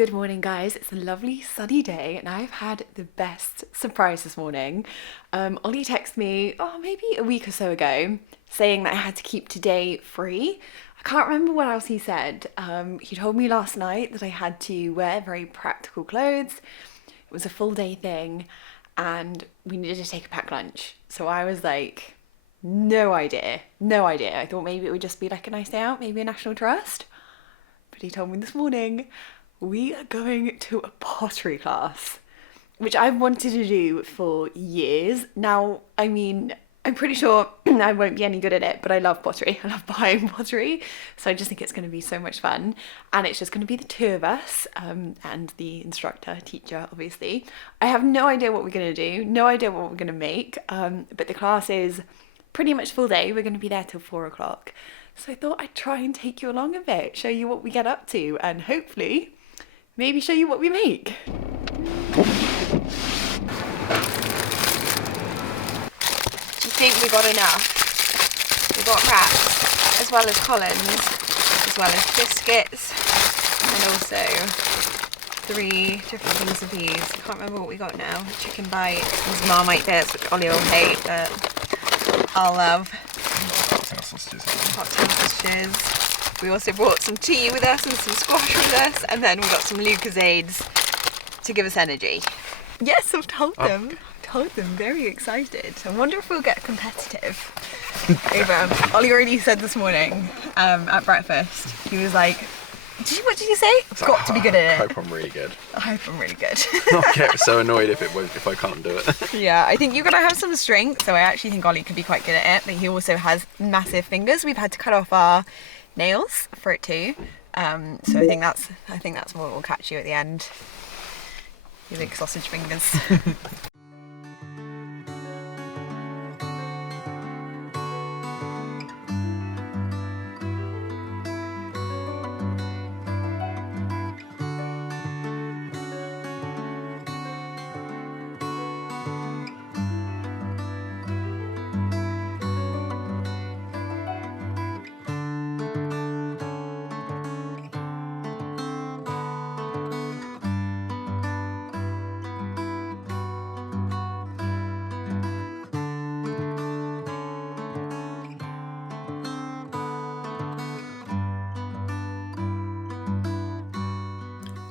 Good morning, guys. It's a lovely sunny day, and I've had the best surprise this morning. Ollie texted me, maybe a week or so ago, saying that I had to keep today free. I can't remember what else he said. He told me last night that I had to wear very practical clothes. It was a full day thing, and we needed to take a packed lunch. So I was like, no idea. I thought maybe it would just be like a nice day out, maybe a National Trust. But he told me this morning we are going to a pottery class, which I've wanted to do for years. Now, I mean, I'm pretty sure I won't be any good at it, but I love pottery. I love buying pottery. So I just think it's going to be so much fun. And it's just going to be the two of us and the instructor, teacher, obviously. I have no idea what we're going to do, no idea what we're going to make. But the class is pretty much full day. We're going to be there till 4 o'clock. So I thought I'd try and take you along a bit, show you what we get up to, and hopefully maybe show you what we make. Do you think we got enough? We got wraps, as well as Collins, as well as biscuits, and also 3 different things of these. I can't remember what we got now. Chicken bites, these Marmite bits, which Ollie will hate, but I'll love. Cocktail sausages. Cocktail sausages. We also brought some tea with us and some squash with us, and then we got some Lucozades to give us energy. Yes, I've told them. Very excited. I wonder if we'll get competitive. Ollie already said this morning at breakfast, he was like, what did you say? I've got to be good at it. I hope I'm really good. I hope I'm really good. I'll get so annoyed if I can't do it. Yeah, I think you've got to have some strength, so I actually think Ollie could be quite good at it, but he also has massive fingers. We've had to cut off our nails for it too. So I think that's what will catch you at the end. Your big sausage fingers.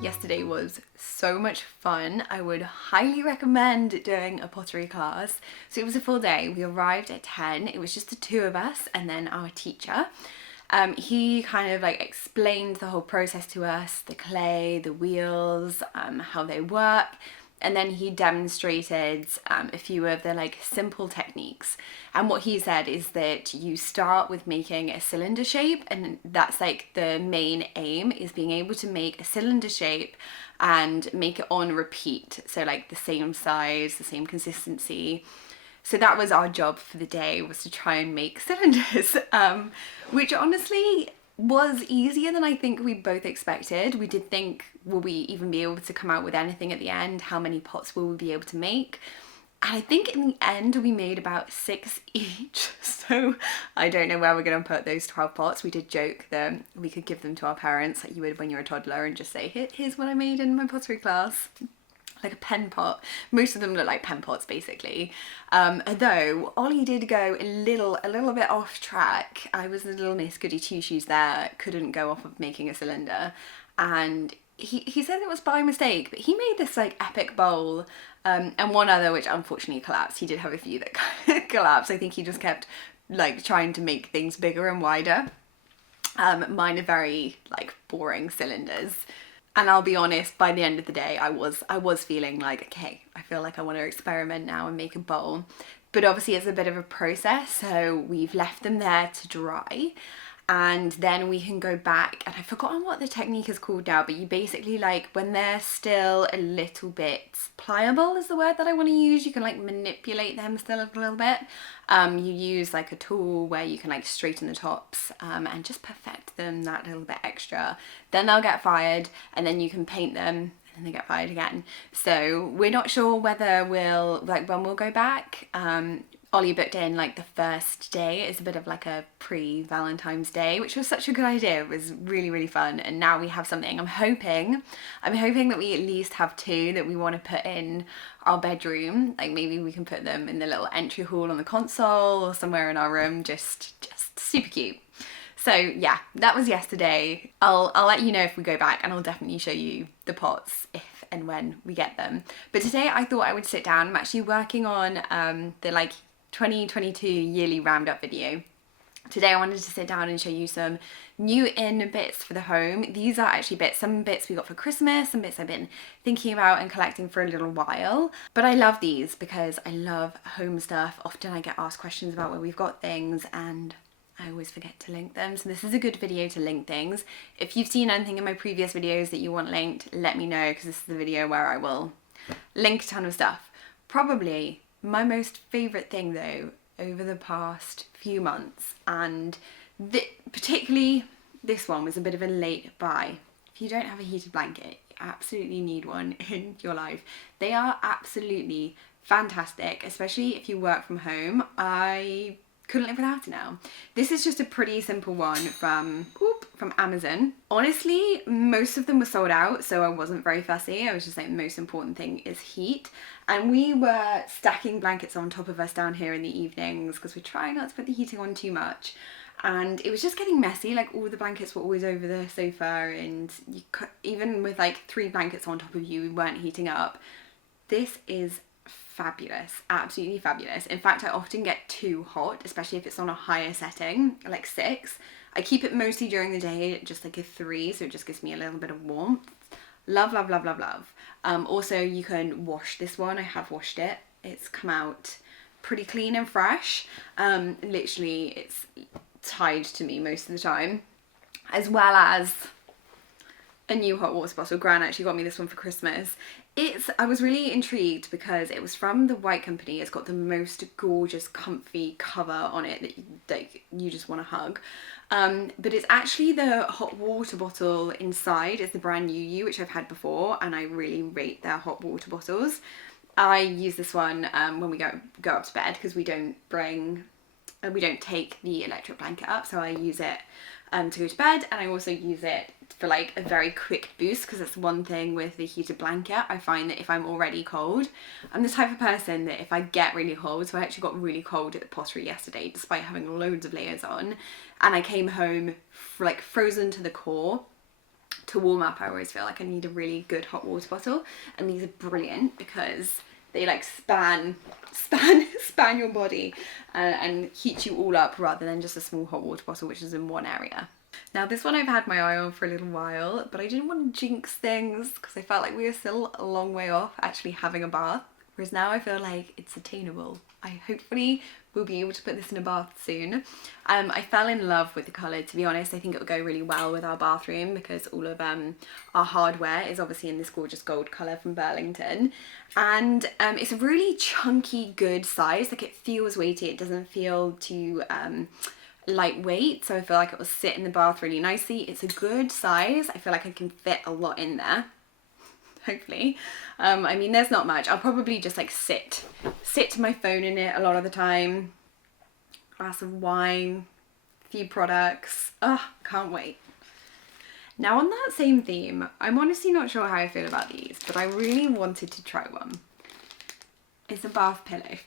Yesterday was so much fun. I would highly recommend doing a pottery class. So it was a full day. We arrived at 10. It was just the two of us and then our teacher. He kind of like explained the whole process to us, the clay, the wheels, how they work. And then he demonstrated a few of the like simple techniques. And what he said is that you start with making a cylinder shape, and that's like the main aim, is being able to make a cylinder shape and make it on repeat. So like the same size, the same consistency. So that was our job for the day, was to try and make cylinders, which honestly was easier than I think we both expected. We did think, will we even be able to come out with anything at the end? How many pots will we be able to make? And I think in the end we made about 6 each. So I don't know where we're going to put those 12 pots. We did joke that we could give them to our parents like you would when you're a toddler and just say, here's what I made in my pottery class. Like a pen pot. Most of them look like pen pots basically. Although Ollie did go a little bit off track. I was a little Miss Goody Two Shoes there, couldn't go off of making a cylinder, and he said it was by mistake, but he made this like epic bowl and one other which unfortunately collapsed. He did have a few that collapsed. I think he just kept like trying to make things bigger and wider. Mine are very like boring cylinders. And I'll be honest, by the end of the day, I was feeling like, okay, I feel like I want to experiment now and make a bowl. But obviously it's a bit of a process, so we've left them there to dry. And then we can go back, and I've forgotten what the technique is called now, but you basically like, when they're still a little bit pliable is the word that I want to use, you can like manipulate them still a little bit. You use like a tool where you can like straighten the tops and just perfect them that little bit extra. Then they'll get fired, and then you can paint them, and they get fired again. So we're not sure whether when we'll go back. Ollie booked in like the first day. It's a bit of like a pre-Valentine's Day, which was such a good idea. It was really, really fun. And now we have something. I'm hoping that we at least have 2 that we want to put in our bedroom. Like maybe we can put them in the little entry hall on the console or somewhere in our room. Just super cute. So yeah, that was yesterday. I'll let you know if we go back, and I'll definitely show you the pots if and when we get them. But today I thought I would sit down. I'm actually working on the like 2022 yearly roundup video. Today I wanted to sit down and show you some new in bits for the home. These are actually some bits we got for Christmas, some bits I've been thinking about and collecting for a little while. But I love these because I love home stuff. Often I get asked questions about where we've got things and I always forget to link them. So this is a good video to link things. If you've seen anything in my previous videos that you want linked, let me know, because this is the video where I will link a ton of stuff. Probably my most favourite thing though over the past few months, and particularly this one was a bit of a late buy. If you don't have a heated blanket, you absolutely need one in your life. They are absolutely fantastic, especially if you work from home. I couldn't live without it now. This is just a pretty simple one from Amazon. Honestly, most of them were sold out, so I wasn't very fussy. I was just like, the most important thing is heat. And we were stacking blankets on top of us down here in the evenings because we're trying not to put the heating on too much. And it was just getting messy. Like all the blankets were always over the sofa, and even with like 3 blankets on top of you, we weren't heating up. This is fabulous, absolutely fabulous. In fact, I often get too hot, especially if it's on a higher setting, like 6. I keep it mostly during the day, just like a 3, so it just gives me a little bit of warmth. Love, love, love, love, love. Also, you can wash this one. I have washed it. It's come out pretty clean and fresh. Literally, it's tied to me most of the time, as well as a new hot water bottle. Gran actually got me this one for Christmas. I was really intrigued because it was from the White Company. It's got the most gorgeous comfy cover on it that you just want to hug. But it's actually the hot water bottle inside is the brand new, which I've had before, and I really rate their hot water bottles. I use this one when we go up to bed because we don't take the electric blanket up, so I use it to go to bed, and I also use it for like a very quick boost, because that's one thing with the heated blanket. I find that if I'm already cold, I'm the type of person that if I get really cold, so I actually got really cold at the pottery yesterday despite having loads of layers on, and I came home like frozen to the core. To warm up, I always feel like I need a really good hot water bottle, and these are brilliant because they like span your body and heat you all up, rather than just a small hot water bottle which is in one area. Now this one I've had my eye on for a little while, but I didn't want to jinx things because I felt like we were still a long way off actually having a bath, whereas now I feel like it's attainable. I hopefully will be able to put this in a bath soon. I fell in love with the colour, to be honest. I think it would go really well with our bathroom because all of our hardware is obviously in this gorgeous gold colour from Burlington, and it's a really chunky good size. Like it feels weighty, it doesn't feel too lightweight, so I feel like it will sit in the bath really nicely. It's a good size. I feel like I can fit a lot in there, hopefully. I mean, there's not much. I'll probably just like sit my phone in it a lot of the time, glass of wine, a few products. Can't wait. Now on that same theme, I'm honestly not sure how I feel about these, but I really wanted to try one. It's a bath pillow.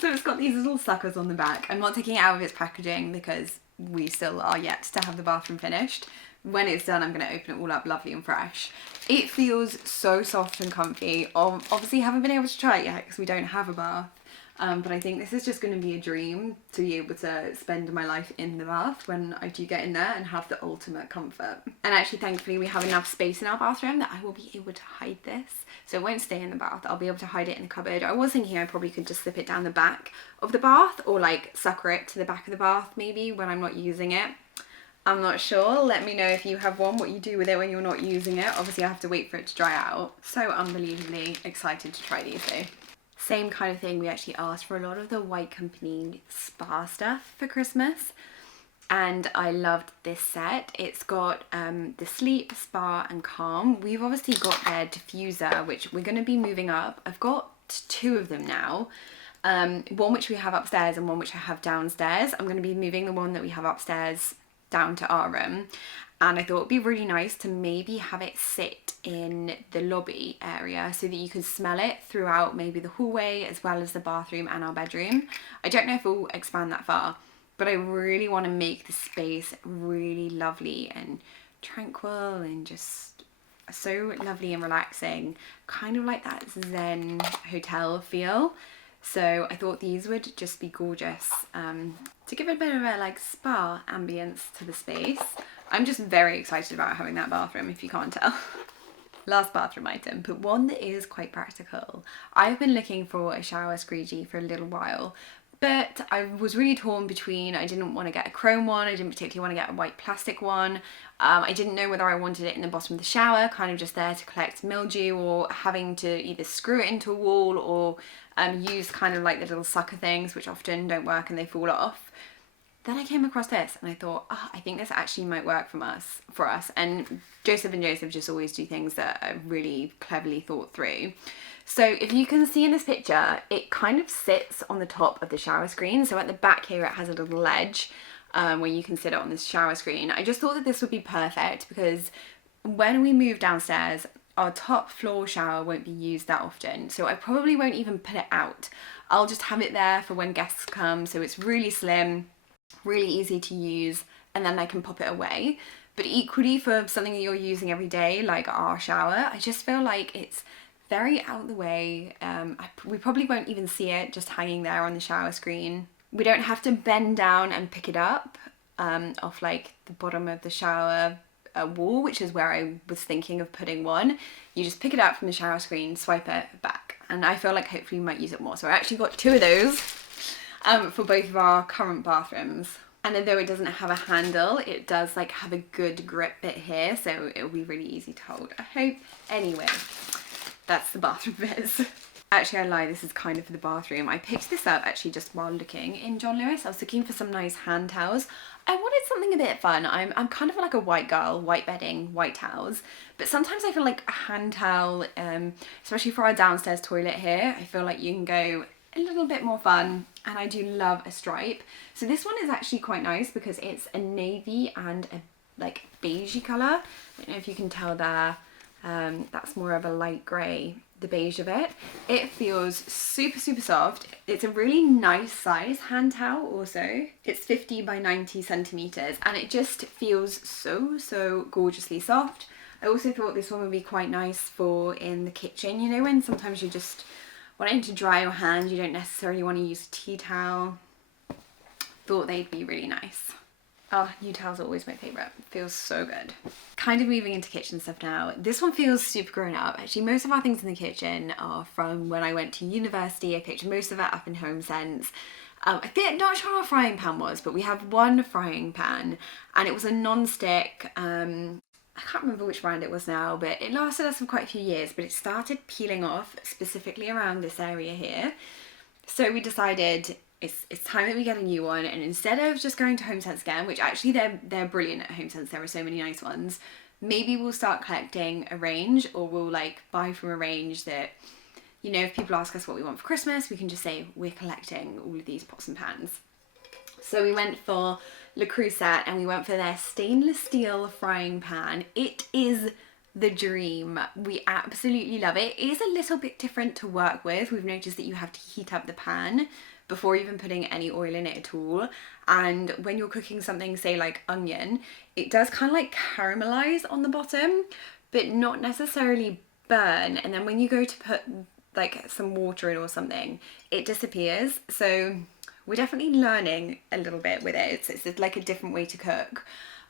So it's got these little suckers on the back. I'm not taking it out of its packaging because we still are yet to have the bathroom finished. When it's done, I'm going to open it all up lovely and fresh. It feels so soft and comfy. Obviously haven't been able to try it yet because we don't have a bath. But I think this is just going to be a dream to be able to spend my life in the bath when I do get in there and have the ultimate comfort. And actually, thankfully, we have enough space in our bathroom that I will be able to hide this. So it won't stay in the bath. I'll be able to hide it in the cupboard. I was thinking I probably could just slip it down the back of the bath, or like sucker it to the back of the bath maybe when I'm not using it. I'm not sure. Let me know if you have one, what you do with it when you're not using it. Obviously I have to wait for it to dry out. So unbelievably excited to try these though. Same kind of thing, we actually asked for a lot of the White Company spa stuff for Christmas, and I loved this set. It's got the Sleep, Spa and Calm. We've obviously got their diffuser, which we're going to be moving up. I've got 2 of them now, one which we have upstairs and one which I have downstairs. I'm going to be moving the one that we have upstairs down to our room, and I thought it'd be really nice to maybe have it sit in the lobby area so that you can smell it throughout maybe the hallway as well as the bathroom and our bedroom. I don't know if we'll expand that far, but I really want to make the space really lovely and tranquil and just so lovely and relaxing, kind of like that Zen hotel feel. So I thought these would just be gorgeous to give it a bit of a like spa ambience to the space. I'm just very excited about having that bathroom, if you can't tell. Last bathroom item, but one that is quite practical. I've been looking for a shower squeegee for a little while, but I was really torn between, I didn't want to get a chrome one, I didn't particularly want to get a white plastic one. I didn't know whether I wanted it in the bottom of the shower, kind of just there to collect mildew, or having to either screw it into a wall or use kind of like the little sucker things, which often don't work and they fall off. Then I came across this and I thought, oh, I think this actually might work for us. And Joseph and Joseph just always do things that are really cleverly thought through. So if you can see in this picture, it kind of sits on the top of the shower screen. So at the back here, it has a little ledge where you can sit it on this shower screen. I just thought that this would be perfect because when we move downstairs, our top floor shower won't be used that often. So I probably won't even put it out. I'll just have it there for when guests come. So it's really slim, really easy to use, and then I can pop it away. But equally for something that you're using every day, like our shower, I just feel like it's very out of the way. We probably won't even see it just hanging there on the shower screen. We don't have to bend down and pick it up off like the bottom of the shower wall, which is where I was thinking of putting one. You just pick it up from the shower screen, swipe it back, and I feel like hopefully we might use it more. So I actually got 2 of those for both of our current bathrooms. And although it doesn't have a handle, it does like have a good grip bit here, so it'll be really easy to hold, I hope. Anyway, that's the bathroom bits. Actually, I lie, this is kind of for the bathroom. I picked this up actually just while looking in John Lewis. I was looking for some nice hand towels. I wanted something a bit fun. I'm kind of like a white girl, white bedding, white towels. But sometimes I feel like a hand towel, especially for our downstairs toilet here, I feel like you can go a little bit more fun, and I do love a stripe. So this one is actually quite nice because it's a navy and a like beigey colour. I don't know if you can tell there. That's more of a light grey, the beige of it. It feels super, super soft. It's a really nice size hand towel also. It's 50 by 90 centimetres and it just feels so, so gorgeously soft. I also thought this one would be quite nice for in the kitchen, you know, when sometimes you just wanting to dry your hand, you don't necessarily want to use a tea towel. Thought they'd be really nice. Oh, new towels are always my favourite. Feels so good. Kind of moving into kitchen stuff now. This one feels super grown up. Actually, most of our things in the kitchen are from when I went to university. I picked most of it up in HomeSense. I think, not sure our frying pan was, but we have one frying pan and it was a non-stick, I can't remember which brand it was now, but it lasted us for quite a few years, but it started peeling off specifically around this area here. So we decided it's time that we get a new one, and instead of just going to HomeSense again, which actually they're brilliant at HomeSense, there are so many nice ones, maybe we'll start collecting a range, or we'll like buy from a range that, you know, if people ask us what we want for Christmas, we can just say we're collecting all of these pots and pans. So we went for Le Creuset and we went for their stainless steel frying pan. It is the dream. We absolutely love it. It is a little bit different to work with. We've noticed that you have to heat up the pan before even putting any oil in it at all. And when you're cooking something, say like onion, it does kind of like caramelize on the bottom, but not necessarily burn. And then when you go to put like some water in or something, it disappears. So we're definitely learning a little bit with it. It's like a different way to cook.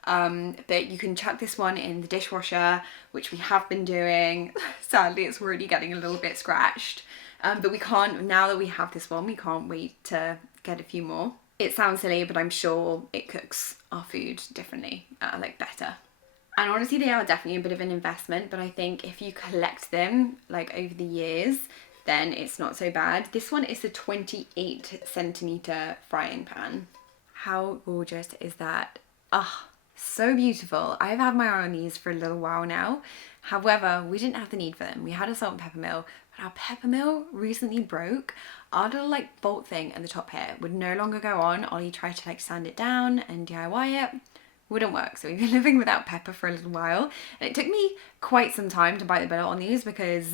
But you can chuck this one in the dishwasher, which we have been doing. Sadly, it's already getting a little bit scratched. But we can't, now that we have this one, we can't wait to get a few more. It sounds silly, but I'm sure it cooks our food differently, like better. And honestly, they are definitely a bit of an investment, but I think if you collect them like over the years, then it's not so bad. This one is a 28 centimeter frying pan. How gorgeous is that? Ah, so beautiful. I've had my eye on these for a little while now. However, we didn't have the need for them. We had a salt and pepper mill. But our pepper mill recently broke. Our little like bolt thing at the top here would no longer go on. Ollie tried to like sand it down and DIY it. Wouldn't work. So we've been living without pepper for a little while. And it took me quite some time to bite the bullet on these because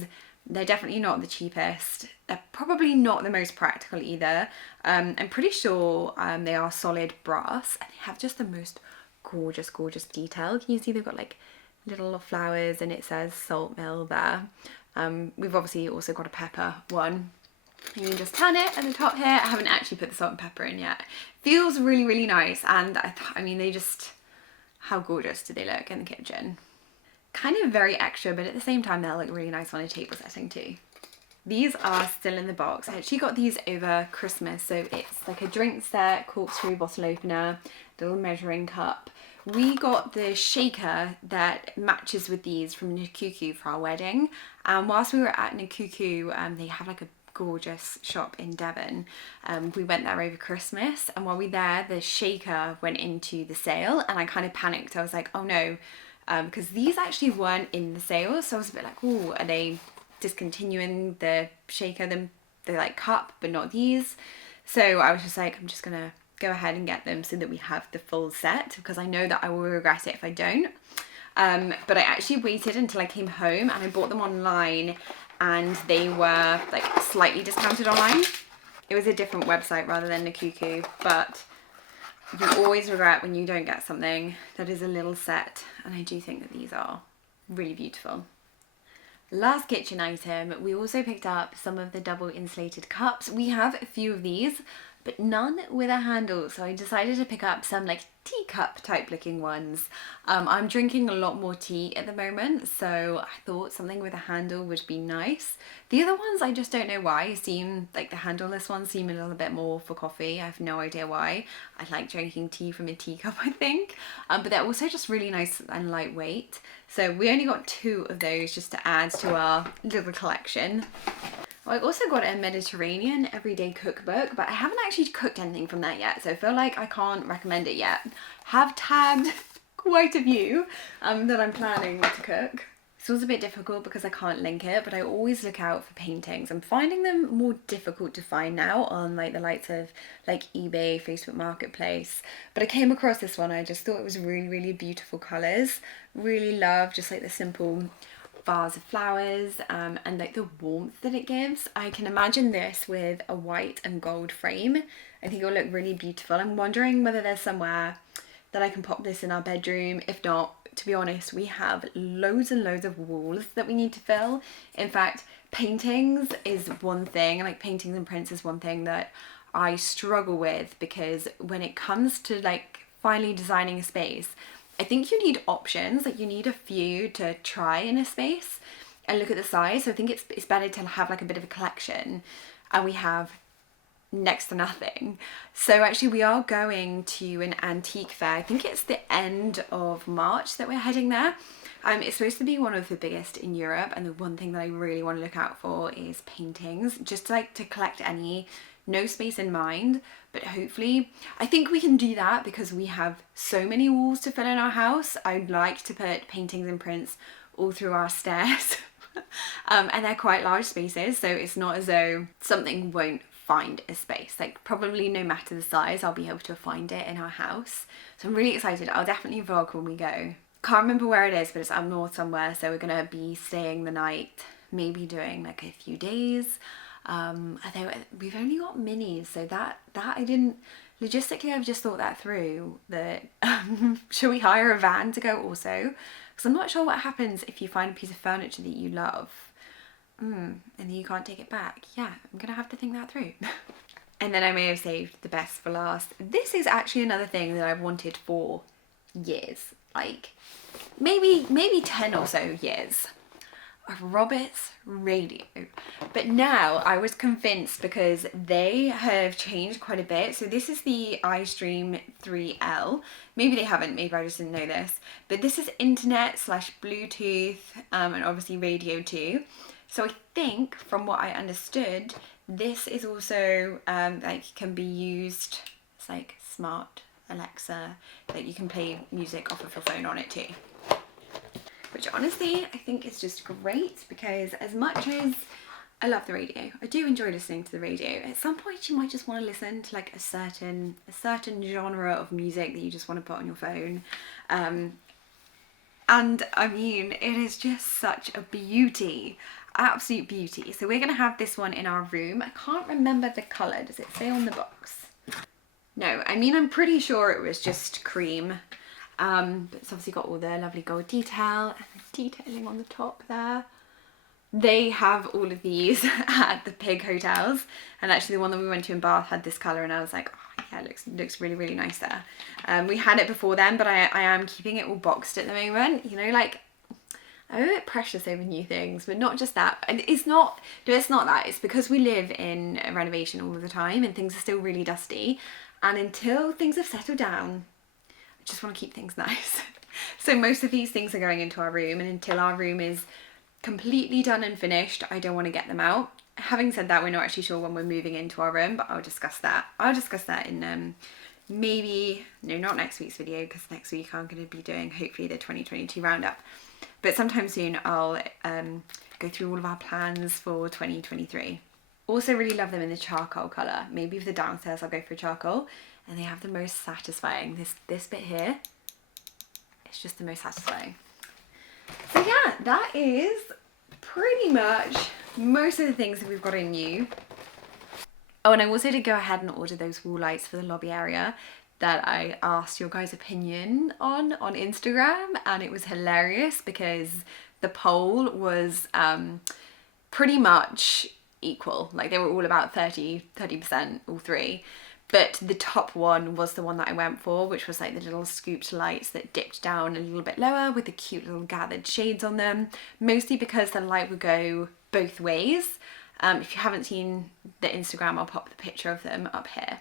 they're definitely not the cheapest. They're probably not the most practical either. I'm pretty sure they are solid brass and they have just the most gorgeous, gorgeous detail. Can you see they've got like little flowers and it says salt mill there. We've obviously also got a pepper one. And you just turn it at the top here. I haven't actually put the salt and pepper in yet. Feels really, really nice. And I mean, they just, how gorgeous do they look in the kitchen? Kind of very extra, but at the same time, they'll look really nice on a table setting too. These are still in the box. I actually got these over Christmas. So it's like a drink set, corkscrew bottle opener, little measuring cup. We got the shaker that matches with these from Nakuku for our wedding. And whilst we were at Nakuku, they have like a gorgeous shop in Devon. We went there over Christmas, and while we were there, the shaker went into the sale, and I kind of panicked. I was like, oh no, because these actually weren't in the sale, so I was a bit like, oh, are they discontinuing the shaker, the like cup, but not these? So I was just like, I'm just gonna go ahead and get them so that we have the full set, because I know that I will regret it if I don't. But I actually waited until I came home and I bought them online, and they were like slightly discounted online. It was a different website rather than Nakuku, but you always regret when you don't get something that is a little set, and I do think that these are really beautiful. Last kitchen item, we also picked up some of the double insulated cups. We have a few of these, but none with a handle, so I decided to pick up some like teacup type looking ones. I'm drinking a lot more tea at the moment, so I thought something with a handle would be nice. The other ones, I just don't know why, seem like the handleless ones seem a little bit more for coffee. I have no idea why. I like drinking tea from a teacup, I think, but they're also just really nice and lightweight. So we only got 2 of those just to add to our little collection. I also got a Mediterranean everyday cookbook, but I haven't actually cooked anything from that yet, so I feel like I can't recommend it yet. Have tagged quite a few that I'm planning to cook. This was a bit difficult because I can't link it, but I always look out for paintings. I'm finding them more difficult to find now on like the likes of like eBay, Facebook Marketplace. But I came across this one. I just thought it was really, really beautiful colours. Really love just like the simple vase of flowers and like the warmth that it gives. I can imagine this with a white and gold frame. I think it'll look really beautiful. I'm wondering whether there's somewhere that I can pop this in our bedroom. If not, to be honest, we have loads and loads of walls that we need to fill. In fact, paintings is one thing, like paintings and prints is one thing that I struggle with, because when it comes to like finally designing a space, I think you need options, like you need a few to try in a space and look at the size. So I think it's better to have like a bit of a collection, and we have next to nothing. So actually we are going to an antique fair. I think it's the end of March that we're heading there. It's supposed to be one of the biggest in Europe, and the one thing that I really want to look out for is paintings, just like to collect any. No space in mind, but hopefully I think we can do that because we have so many walls to fill in our house. I'd like to put paintings and prints all through our stairs and they're quite large spaces, so it's not as though something won't find a space. Like probably no matter the size, I'll be able to find it in our house. So I'm really excited. I'll definitely vlog when we go. Can't remember where it is, but it's up north somewhere, so we're gonna be staying the night, maybe doing like a few days. Although we've only got minis, so that I didn't logistically, I've just thought that through, that should we hire a van to go also, because I'm not sure what happens if you find a piece of furniture that you love and then you can't take it back. Yeah, I'm gonna have to think that through. And then I may have saved the best for last. This is actually another thing that I've wanted for years, like maybe 10 or so years. Robert's radio, but now I was convinced because they have changed quite a bit. So this is the iStream 3L. Maybe they haven't, maybe I just didn't know this, but this is internet / Bluetooth and obviously radio too. So I think from what I understood, this is also like can be used, it's like smart Alexa, like you can play music off of your phone on it too. Which honestly, I think is just great, because as much as I love the radio. I do enjoy listening to the radio. At some point you might just want to listen to like a certain genre of music that you just want to put on your phone. And I mean, it is just such a beauty, absolute beauty. So we're going to have this one in our room. I can't remember the colour. Does it say on the box? No, I mean, I'm pretty sure it was just cream. But it's obviously got all the lovely gold detail and the detailing on the top there. They have all of these at the Pig hotels, and actually the one that we went to in Bath had this colour, and I was like, oh yeah, it looks really, really nice there. We had it before then, but I am keeping it all boxed at the moment. You know, like, I'm a bit precious over new things, but not just that. And it's not that. It's because we live in a renovation all of the time and things are still really dusty. And until things have settled down, I just want to keep things nice. So most of these things are going into our room, and until our room is completely done and finished, I don't want to get them out. Having said that, we're not actually sure when we're moving into our room, but I'll discuss that. I'll discuss that in maybe, no, not next week's video, because next week I'm going to be doing hopefully the 2022 roundup. But sometime soon I'll go through all of our plans for 2023. Also really love them in the charcoal colour. Maybe for the downstairs I'll go for charcoal. And they have the most satisfying, this bit here, it's just the most satisfying. So yeah, that is pretty much most of the things that we've got in new. Oh, and I also did go ahead and order those wall lights for the lobby area that I asked your guys' opinion on Instagram, and it was hilarious because the poll was pretty much equal. Like, they were all about 30%, all three. But the top one was the one that I went for, which was like the little scooped lights that dipped down a little bit lower with the cute little gathered shades on them, mostly because the light would go both ways. If you haven't seen the Instagram, I'll pop the picture of them up here.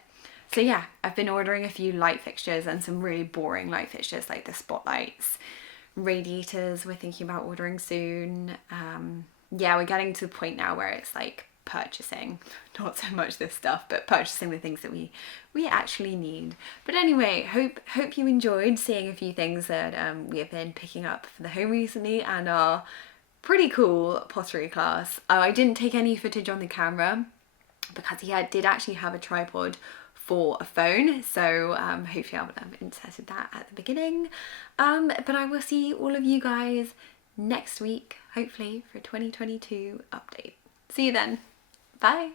So yeah, I've been ordering a few light fixtures and some really boring light fixtures like the spotlights. Radiators we're thinking about ordering soon. Yeah, we're getting to the point now where it's like purchasing, not so much this stuff, but purchasing the things that we actually need. But anyway, hope you enjoyed seeing a few things that we have been picking up for the home recently and our pretty cool pottery class. I didn't take any footage on the camera because he did actually have a tripod for a phone, so hopefully I would have inserted that at the beginning. But I will see all of you guys next week, hopefully, for a 2022 update. See you then. Bye.